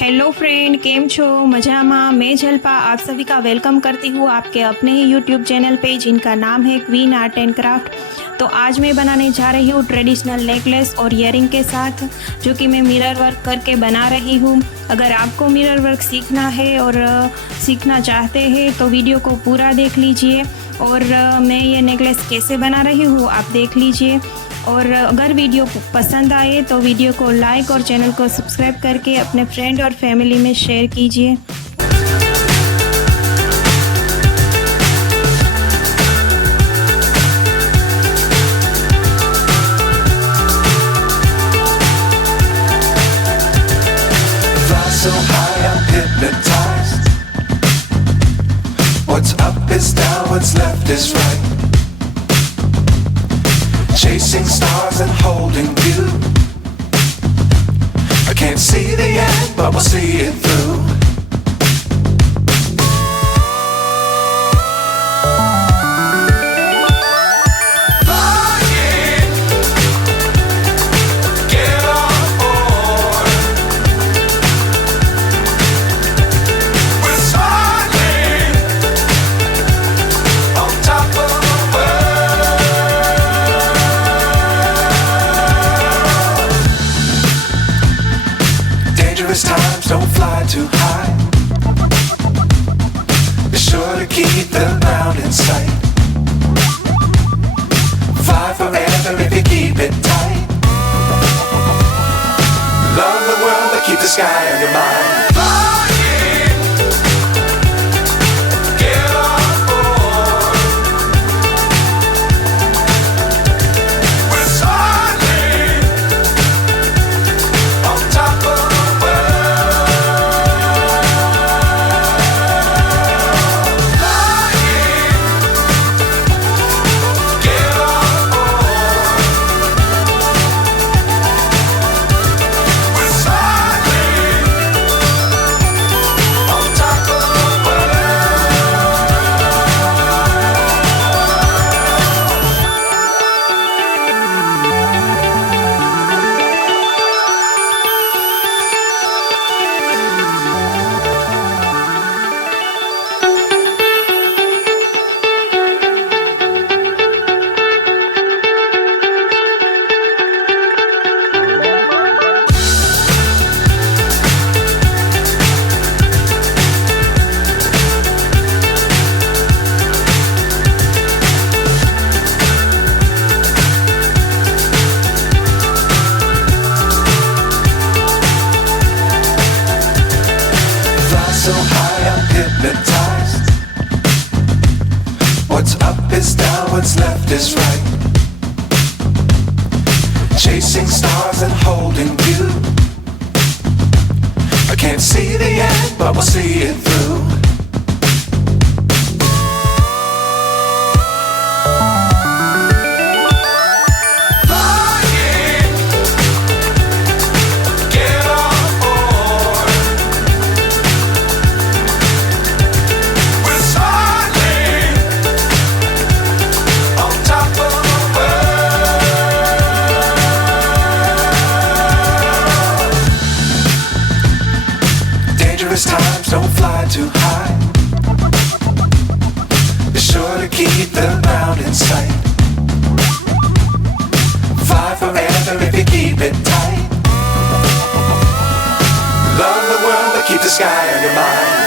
Hello friend, केम छो मजामा। मैं जलपा आप सभी का वेलकम करती हूँ आपके अपने ही यूट्यूब चैनल पे जिनका नाम है क्वीन आर्ट एंड क्राफ्ट। तो आज मैं बनाने जा रही हूँ ट्रेडिशनल नेकलेस और ईयरिंग के साथ, जो कि मैं मिरर वर्क करके बना रही हूँ। अगर आपको मिरर वर्क सीखना है और सीखना चाहते हैं तो वीडियो को पूरा देख लीजिए और मैं ये नेकलेस कैसे बना रही हूँ आप देख लीजिए। और अगर वीडियो पसंद आए तो वीडियो को लाइक और चैनल को सब्सक्राइब करके अपने फ्रेंड और फैमिली में शेयर कीजिए। So high, I'm hypnotized. What's up is down, what's left is right. Chasing stars and holding you. I can't see the end, but we'll see it through. Times don't fly too high. Be sure to keep the ground in sight. Fly forever if you keep it tight. Love the world but keep the sky on your mind. So high, I'm hypnotized. What's up is down, what's left is right. Chasing stars and holding you. I can't see the end, but we'll see it through. Times don't fly too high. Be sure to keep the ground in sight. Fly forever if you keep it tight. Love the world but keep the sky on your mind.